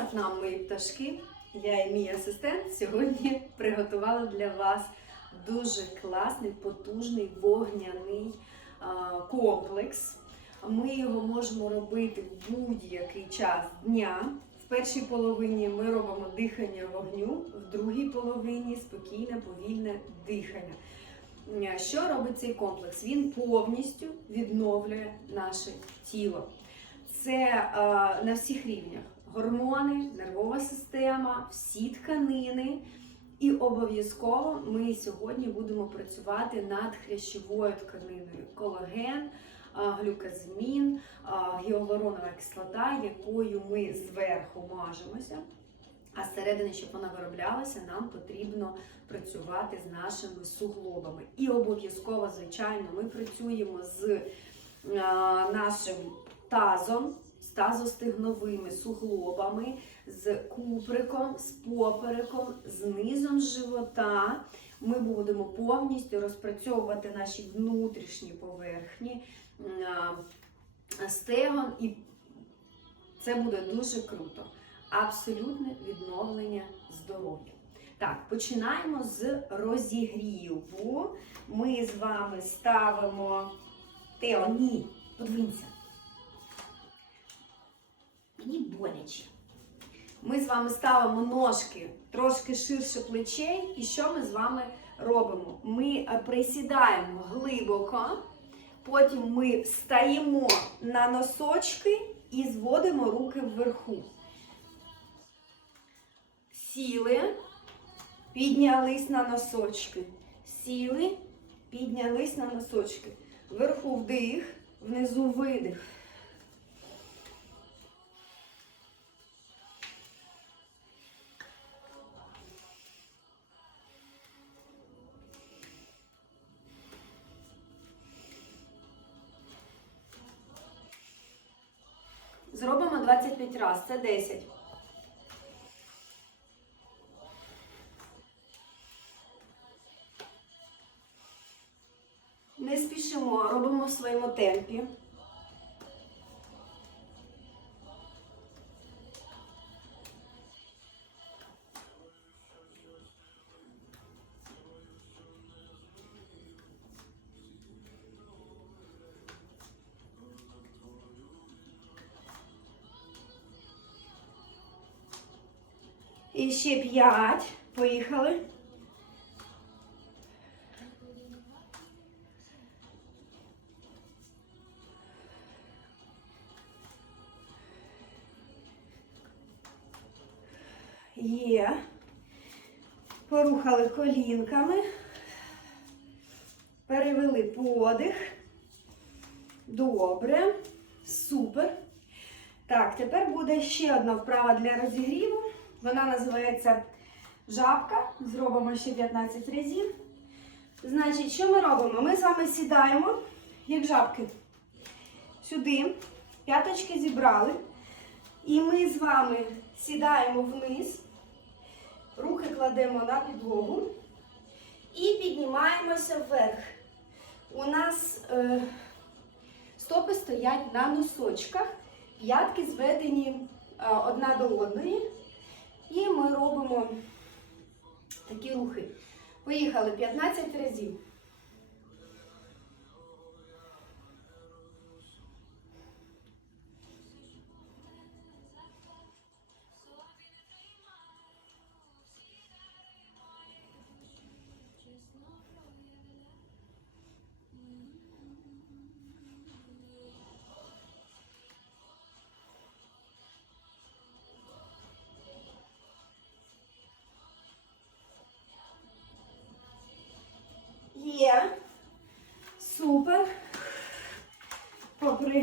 Привіт нам, мої пташки! Я і мій асистент сьогодні приготувала для вас дуже класний, потужний вогняний комплекс. Ми його можемо робити в будь-який час дня. В першій половині ми робимо дихання вогню, в другій половині спокійне, повільне дихання. Що робить цей комплекс? Він повністю відновлює наше тіло. Це на всіх рівнях: гормони, нервова система, всі тканини. І обов'язково ми сьогодні будемо працювати над хрящовою тканиною: колаген, глюказмін, е, гіалуронова кислота, якою ми зверху мажемося. А зсередини, щоб вона вироблялася, нам потрібно працювати з нашими суглобами. І обов'язково, звичайно, ми працюємо з нашим тазом, тазостигновими суглобами, з куприком, з попереком, з низом живота. Ми будемо повністю розпрацьовувати наші внутрішні поверхні стегон, і це буде дуже круто. Абсолютне відновлення здоров'я. Так, починаємо з розігріву. Ми з вами ставимо Тео, ні, подвинься. Мені боляче. Ми з вами ставимо ножки трошки ширше плечей. І що ми з вами робимо? Ми е, присідаємо глибоко, потім ми встаємо на носочки і зводимо руки вверху. Сіли, піднялись на носочки. Сіли, піднялись на носочки. Вверху вдих, внизу видих. 25 разів, це 10. Не спішимо, робимо в своєму темпі. І ще п'ять. Поїхали. Є. Порухали колінками. Перевели подих. Добре. Супер. Так, тепер буде ще одна вправа для розігріву. Вона називається жабка. Зробимо ще 15 разів. Значить, що ми робимо? Ми з вами сідаємо, як жабки. Сюди. П'яточки зібрали. І ми з вами сідаємо вниз. Руки кладемо на підлогу. І піднімаємося вверх. У нас е, стопи стоять на носочках. П'ятки зведені е, одна до одної. І ми робимо такі рухи. Поїхали 15 разів.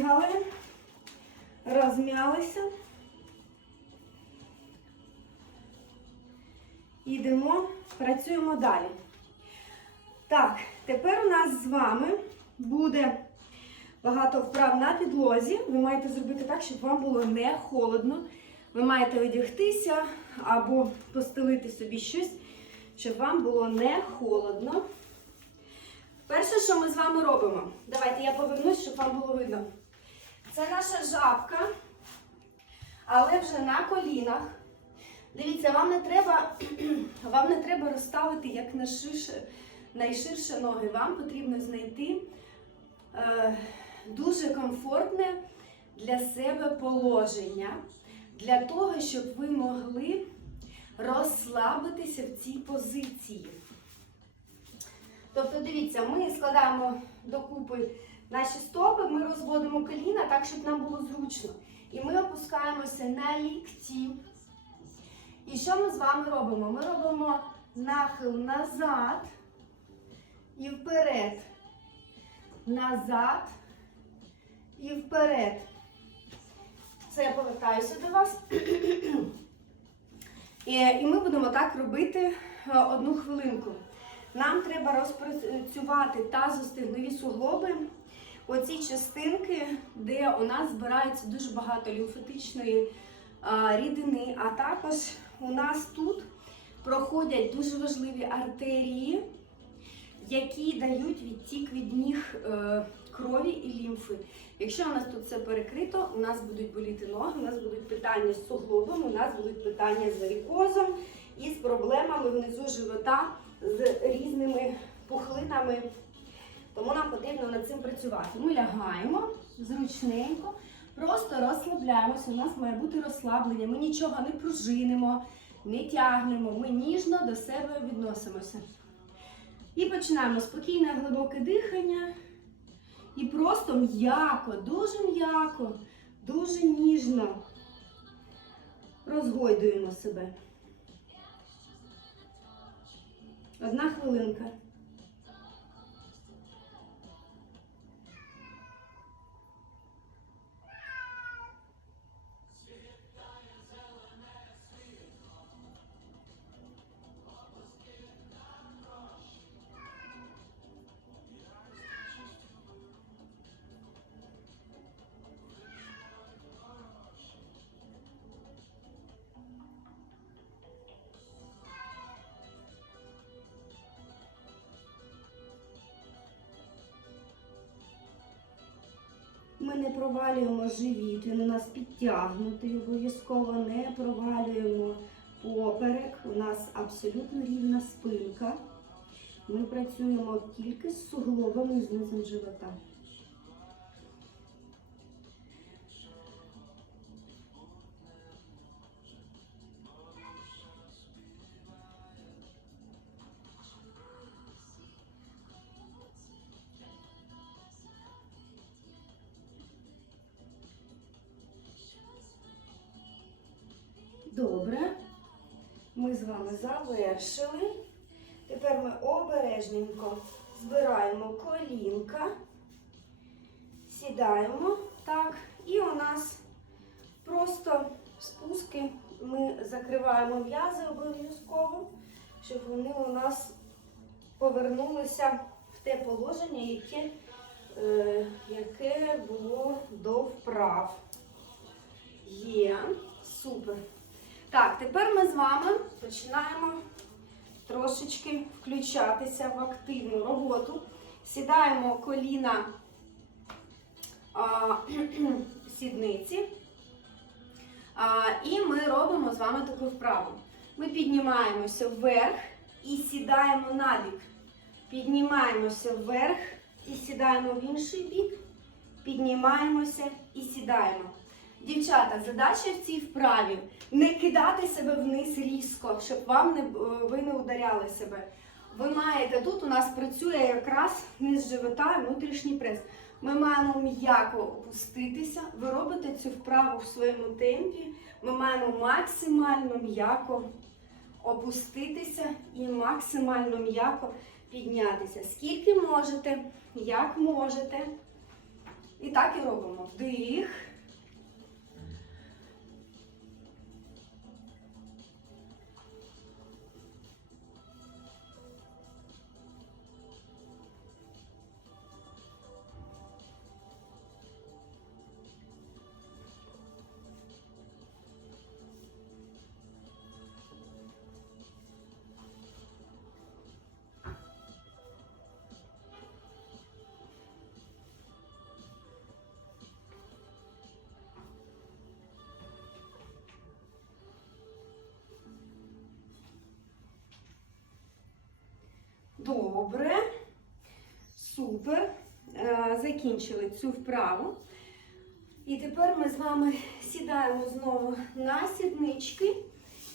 Попригали. Розм'ялися. Йдемо, працюємо далі. Так, тепер у нас з вами буде багато вправ на підлозі. Ви маєте зробити так, щоб вам було не холодно. Ви маєте одягтися або постелити собі щось, щоб вам було не холодно. Перше, що ми з вами робимо, давайте я повернусь, щоб вам було видно. Це наша жабка. але вже на колінах. Дивіться, вам не треба, вам не треба розставити як найширше, найширше ноги. Вам потрібно знайти е, дуже комфортне для себе положення, для того, щоб ви могли розслабитися в цій позиції. Тобто, дивіться, ми складаємо докупи наші стопи, ми розводимо коліна так, щоб нам було зручно. І ми опускаємося на лікті. І що ми з вами робимо? Ми робимо нахил назад і вперед. Назад і вперед. Це я повертаюся до вас. І, ми будемо так робити е, одну хвилинку. Нам треба розпрацювати тазостегнові суглоби, оці частинки, де у нас збирається дуже багато лімфатичної рідини, а також у нас тут проходять дуже важливі артерії, які дають відтік від ніг е, крові і лімфи. Якщо у нас тут все перекрито, у нас будуть боліти ноги, у нас будуть питання з суглобом, у нас будуть питання з варікозом і з проблемами внизу живота з різними пухлинами. Тому нам потрібно над цим працювати. Ми лягаємо зручненько, просто розслабляємося. У нас має бути розслаблення. Ми нічого не пружинимо, не тягнемо, ми ніжно до себе відносимося. І починаємо спокійне глибоке дихання. І просто м'яко, дуже м'яко, дуже ніжно розгойдуємо себе. Одна хвилинка. Не провалюємо живіт, він у нас підтягнутий, обов'язково не провалюємо поперек. У нас абсолютно рівна спинка. Ми працюємо тільки з суглобами з низом живота. Завершили. Тепер ми обережненько збираємо колінка, сідаємо так, і у нас просто спуски. Ми закриваємо м'язи обов'язково, щоб вони у нас повернулися в те положення, яке, е, яке було до вправ. Є. Супер. Так, тепер ми з вами починаємо трошечки включатися в активну роботу. Сідаємо коліна а, сідниці. А, і ми робимо з вами таку вправу. Ми піднімаємося вверх і сідаємо на бік. Піднімаємося вверх і сідаємо в інший бік. Піднімаємося і сідаємо. Дівчата, задача в цій вправі не кидати себе вниз різко, щоб вам не, е, ви не ударяли себе. Ви маєте, тут у нас працює якраз низ живота внутрішній прес. Ми маємо м'яко опуститися. Ви робите цю вправу в своєму темпі. Ми маємо максимально м'яко опуститися і максимально м'яко піднятися. Скільки можете, як можете. І так і робимо. Вдих. Добре. Супер. Е, Закінчили цю вправу. І тепер ми з вами сідаємо знову на сіднички.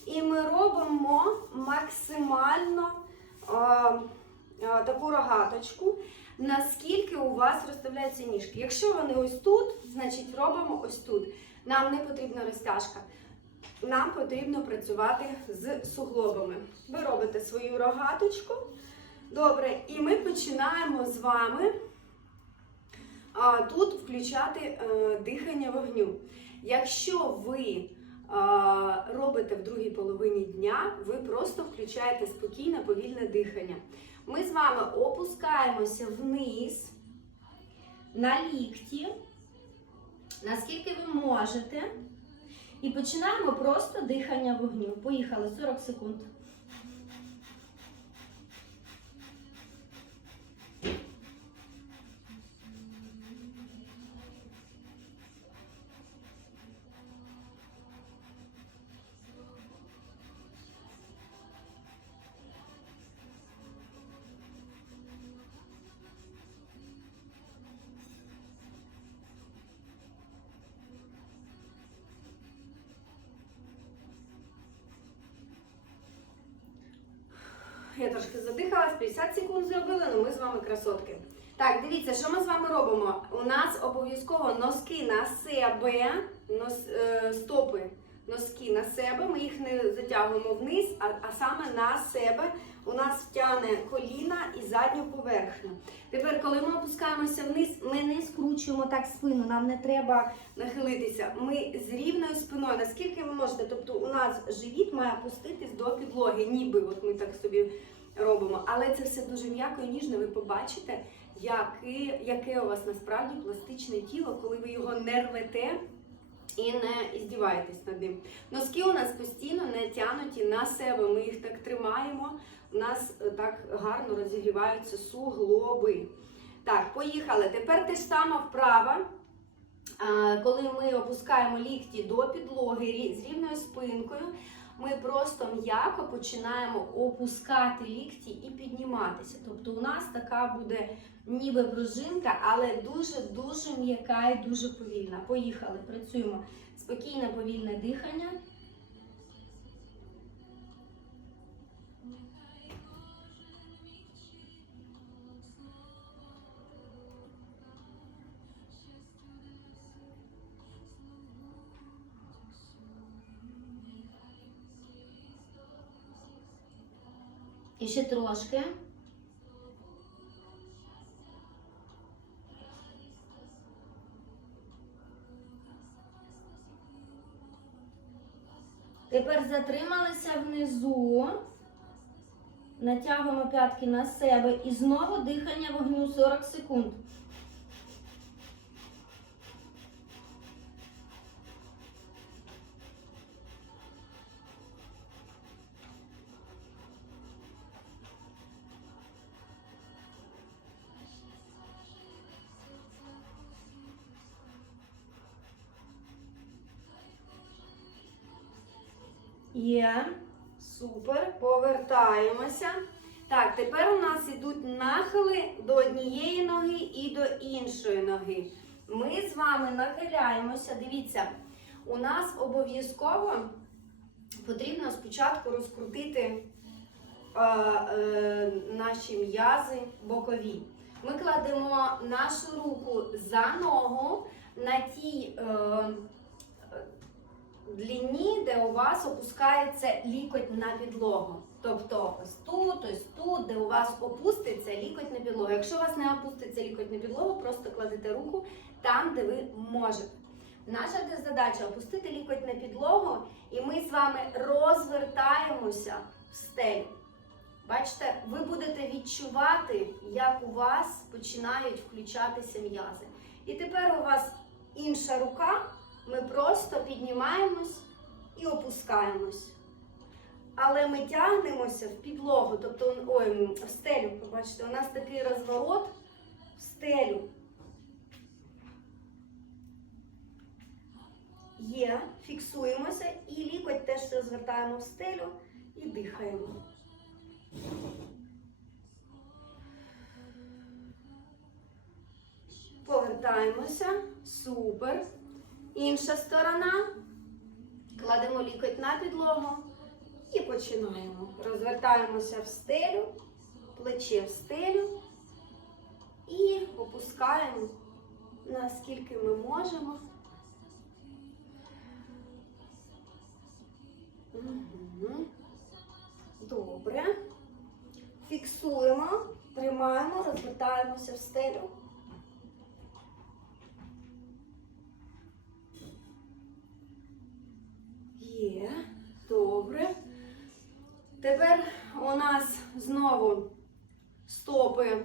І ми робимо максимально е, е, таку рогаточку, наскільки у вас розставляються ніжки. Якщо вони ось тут, значить робимо ось тут. Нам не потрібна розтяжка. Нам потрібно працювати з суглобами. Ви робите свою рогаточку. Добре, і ми починаємо з вами а, тут включати е, дихання вогню. Якщо ви а, робите в другій половині дня, ви просто включаєте спокійне, повільне дихання. Ми з вами опускаємося вниз на лікті, наскільки ви можете. І починаємо просто дихання вогню. Поїхали 40 секунд. Я трошки задихалась, 50 секунд зробили, але ми з вами красотки. Так, дивіться, що ми з вами робимо? У нас обов'язково носки на себе, нос, е, стопи, носки на себе. Ми їх не затягуємо вниз, а, а саме на себе. У нас втягне коліна і задню поверхню. Тепер, коли ми опускаємося вниз, ми не скручуємо так спину, нам не треба нахилитися. Ми з рівною спиною, наскільки ви можете. Тобто у нас живіт має опуститись до підлоги, ніби от ми так собі робимо. Але це все дуже м'яко і ніжно. Ви побачите, яке, яке у вас насправді пластичне тіло, коли ви його не рвете. І не іздіваєтесь над ним. Носки у нас постійно не тянуті на себе. Ми їх так тримаємо. У нас е, так гарно розігріваються суглоби. Так, поїхали. Тепер те ж сама вправа. Коли ми опускаємо лікті до підлоги з рівною спинкою, ми просто м'яко починаємо опускати лікті і підніматися. Тобто у нас така буде ніби пружинка, але дуже-дуже м'яка і дуже повільна. Поїхали, працюємо. Спокійне, повільне дихання. І ще трошки. Тепер затрималися внизу. Натягуємо п'ятки на себе і знову дихання вогню 40 секунд. Є. Супер. Повертаємося. Так, тепер у нас йдуть нахили до однієї ноги і до іншої ноги. Ми з вами нахиляємося. Дивіться, у нас обов'язково потрібно спочатку розкрутити е, е, наші м'язи бокові. Ми кладемо нашу руку за ногу на тій. Е, длині, де у вас опускається лікоть на підлогу. Тобто ось тут, ось тут, де у вас опуститься лікоть на підлогу. Якщо у вас не опуститься лікоть на підлогу, просто кладете руку там, де ви можете. Наша задача опустити лікоть на підлогу, і ми з вами розвертаємося в стелю. Бачите, ви будете відчувати, як у вас починають включатися м'язи. І тепер у вас інша рука. Ми просто піднімаємось і опускаємось. Але ми тягнемося в підлогу, тобто ой, в стелю, побачите, у нас такий розворот в стелю. Є, фіксуємося і лікоть теж розгортаємо в стелю і дихаємо. Повертаємося. Супер. Інша сторона. Кладемо лікоть на підлогу і починаємо. Розвертаємося в стелю, плече в стелю і опускаємо наскільки ми можемо. Добре. Фіксуємо, тримаємо, розвертаємося в стелю. Є, добре. Тепер у нас знову стопи, е,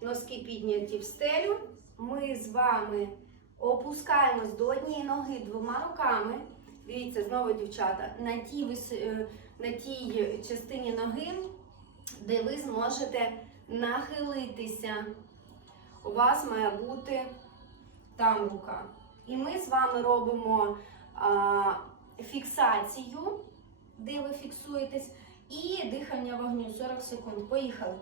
носки підняті в стелю. Ми з вами опускаємось до однієї ноги двома руками. Дивіться, знову, дівчата, на тій, е, на тій частині ноги, де ви зможете нахилитися. У вас має бути там рука. І ми з вами робимо а, фіксацію, де ви фіксуєтесь, і дихання вогню 40 секунд. Поїхали.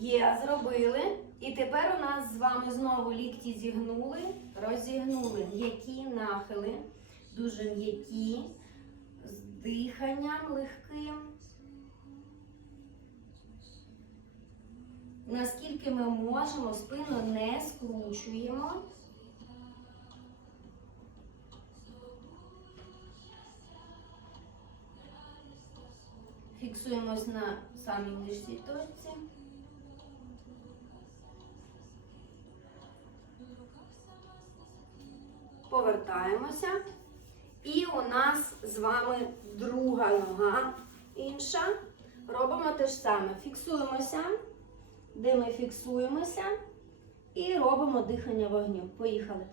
Є, зробили. І тепер у нас з вами знову лікті зігнули, розігнули. М'які нахили, дуже м'які, з диханням легким. Наскільки ми можемо, спину не скручуємо. Фіксуємось на самій нижній точці. Повертаємося. І у нас з вами друга нога інша. Робимо те ж саме. Фіксуємося, де ми фіксуємося, і робимо дихання вогню. Поїхали.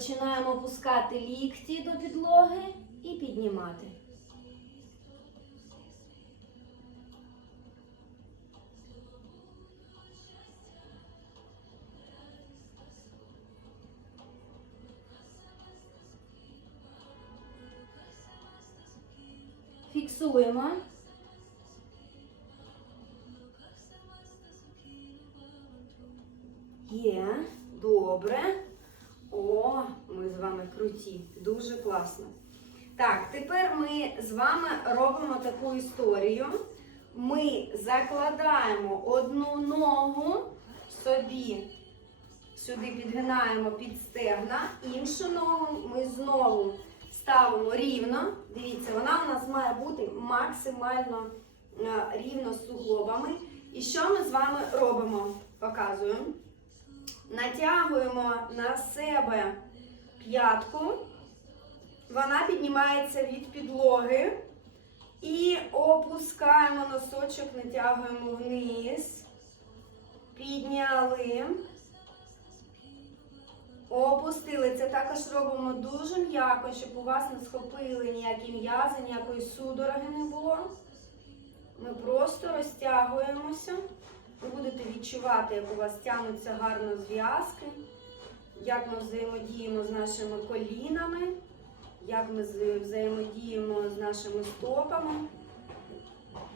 Починаємо опускати лікті до підлоги і піднімати. Фіксуємо. Є. Добре. О, ми з вами круті. Дуже класно. Так, тепер ми з вами робимо таку історію. Ми закладаємо одну ногу собі, сюди підгинаємо під стегна, іншу ногу ми знову ставимо рівно. Дивіться, вона у нас має бути максимально е, рівно з суглобами. І що ми з вами робимо? Показуємо. Натягуємо на себе п'ятку, вона піднімається від підлоги і опускаємо носочок, натягуємо вниз, підняли, опустили. Це також робимо дуже м'яко, щоб у вас не схопили ніякі м'язи, ніякої судороги не було. Ми просто розтягуємося. Будете відчувати, як у вас тягнуться гарно зв'язки, як ми взаємодіємо з нашими колінами, як ми взаємодіємо з нашими стопами,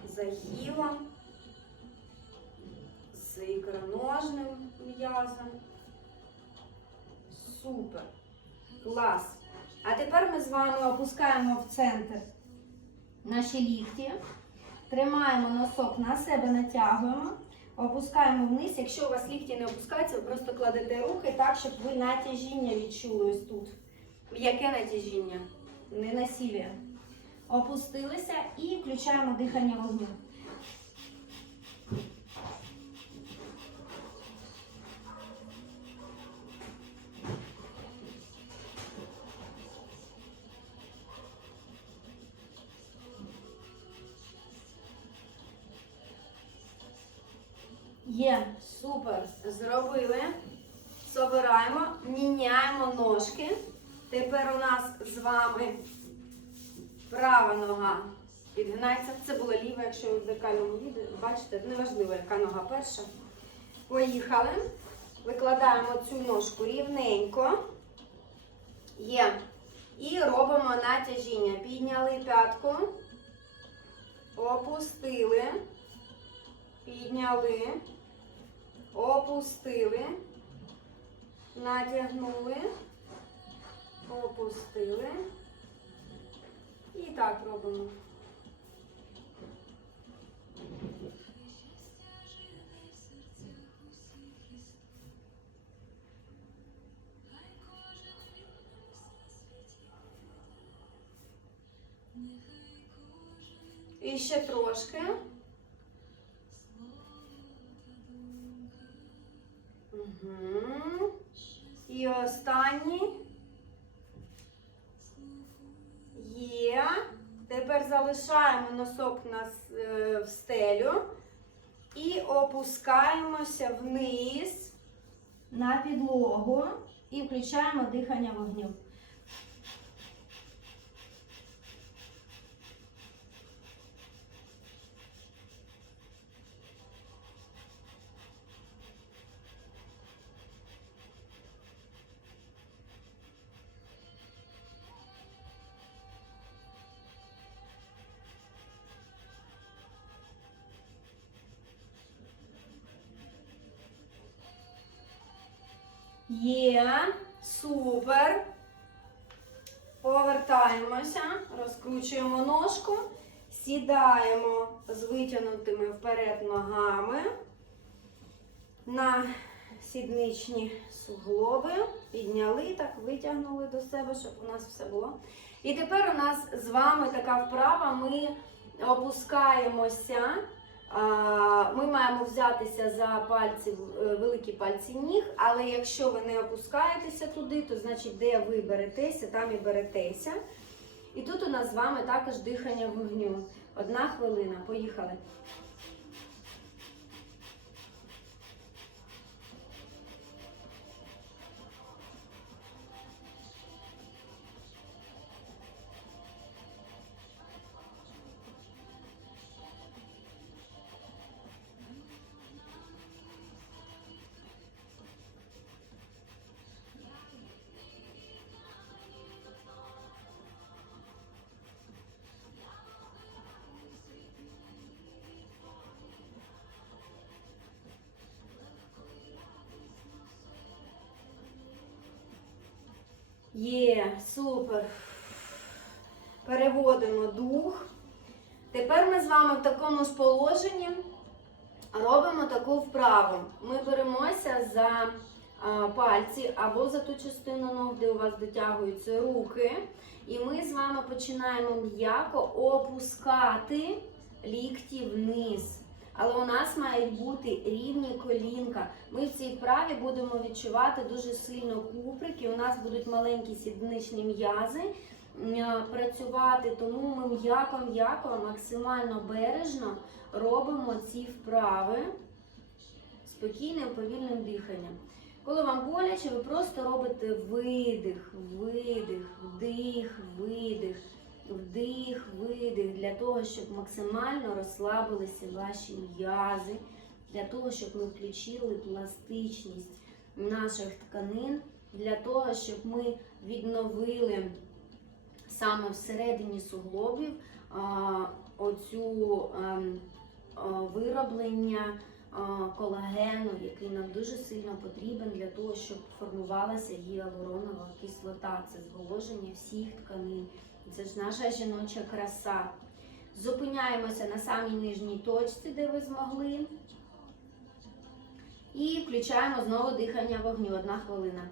загілом, з ікроножним м'язом. Супер! Клас! А тепер ми з вами опускаємо в центр наші лікті. Тримаємо носок на себе, натягуємо, опускаємо вниз. Якщо у вас лікті не опускаються, ви просто кладете руки так, щоб ви натяжіння відчули ось тут. Яке натяжіння? Не насілля. Опустилися і включаємо дихання вогню. Є, супер. Зробили. Собираємо, міняємо ножки. Тепер у нас з вами права нога підгинається. Це була ліва, якщо ви в зеркальному відео бачите, неважливо, яка нога перша. Поїхали. Викладаємо цю ножку рівненько. Є. І робимо натяжіння. Підняли п'ятку, опустили, підняли, опустили, натягнули, опустили. І так робимо. І ще трошки. І останній. Є. Тепер залишаємо носок на е, в стелю і опускаємося вниз на підлогу і включаємо дихання вогню. Є, супер. Повертаємося, розкручуємо ножку, сідаємо з витягнутими вперед ногами на сідничні суглоби. Підняли, так витягнули до себе, щоб у нас все було. І тепер у нас з вами така вправа. Ми опускаємося. Ми маємо взятися за пальці, е, великі пальці ніг, але якщо ви не опускаєтеся туди, то значить, де ви беретеся, там і беретеся. І тут у нас з вами також дихання вогню. Одна хвилина. Поїхали. Є, супер. Переводимо дух. Тепер ми з вами в такому ж положенні робимо таку вправу. Ми беремося за пальці або за ту частину ног, де у вас дотягуються руки. І ми з вами починаємо м'яко опускати лікті вниз. Але у нас мають бути рівні колінка. Ми в цій вправі будемо відчувати дуже сильно куприки. У нас будуть маленькі сідничні м'язи працювати, тому ми м'яко-м'яко, максимально бережно робимо ці вправи спокійним повільним диханням. Коли вам боляче, ви просто робите видих, видих, вдих, видих, вдих, видих, для того, щоб максимально розслабилися ваші м'язи, для того, щоб ми включили пластичність наших тканин, для того, щоб ми відновили саме всередині суглобів оцю ем, вироблення колагену, який нам дуже сильно потрібен для того, щоб формувалася гіалуронова кислота. Це зволоження всіх тканин. Це ж наша жіноча краса. Зупиняємося на самій нижній точці, де ви змогли. І включаємо знову дихання вогню. Одна хвилина.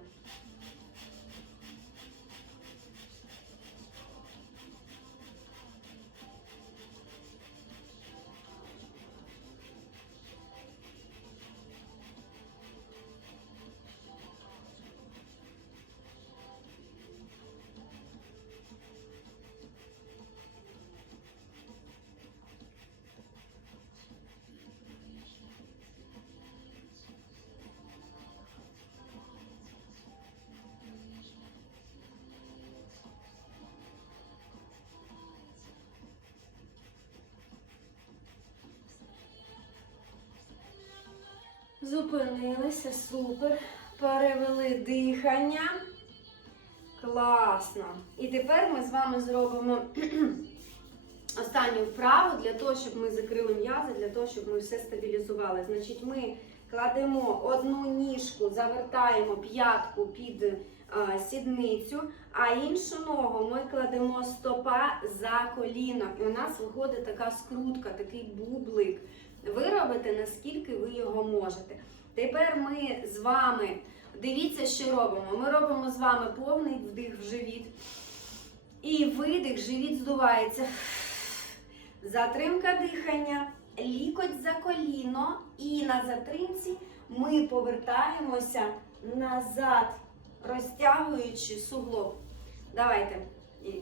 Зупинилися, супер. Перевели дихання. Класно. І тепер ми з вами зробимо останню вправу для того, щоб ми закрили м'язи, для того, щоб ми все стабілізували. Значить, ми кладемо одну ніжку, завертаємо п'ятку під а, сідницю, а іншу ногу ми кладемо стопа за коліно. І у нас виходить така скрутка, такий бублик. Ви робите наскільки ви його можете. Тепер ми з вами, дивіться, що робимо. Ми робимо з вами повний вдих в живіт. І видих, живіт здувається. Затримка дихання, лікоть за коліно. І на затримці ми повертаємося назад, розтягуючи суглоб. Давайте.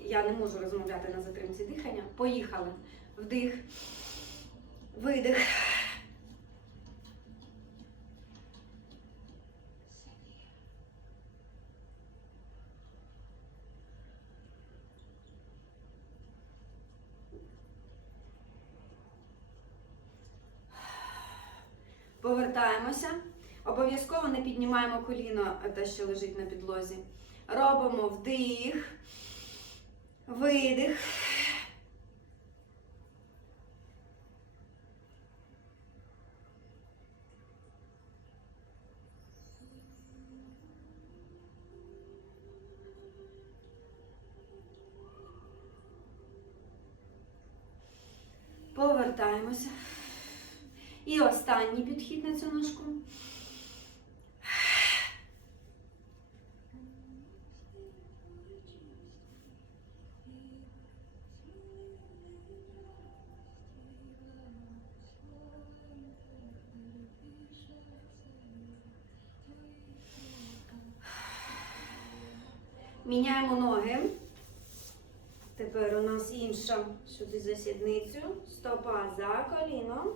Я не можу розмовляти на затримці дихання. Поїхали. Вдих. Видих. Повертаємося. Обов'язково не піднімаємо коліно, те, що лежить на підлозі. Робимо вдих, видих. Міняємо ноги. Тепер у нас інша сюди за сідницю, стопа за коліном.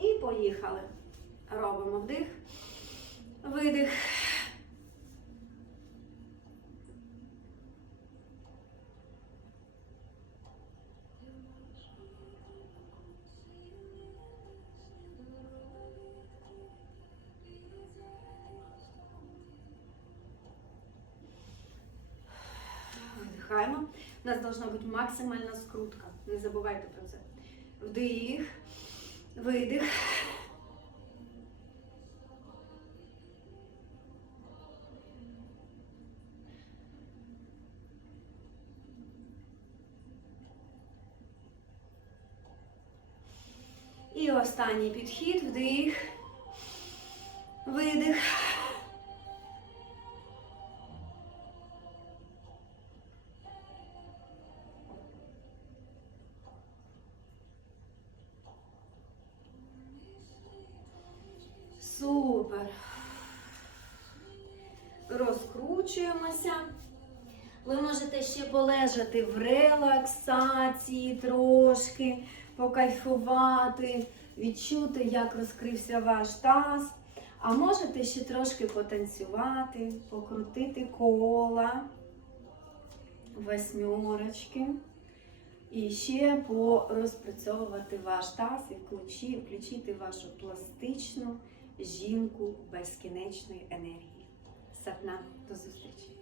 І поїхали. Робимо вдих, видих. Максимальна скрутка. Не забувайте про це. Вдих, видих. І останній підхід, вдих, видих. Ще полежати в релаксації трошки, покайфувати, відчути, як розкрився ваш таз. А можете ще трошки потанцювати, покрутити кола, восьмерочки. І ще порозпрацьовувати ваш таз і включити вашу пластичну жінку безкінечної енергії. Сатна, до зустрічі!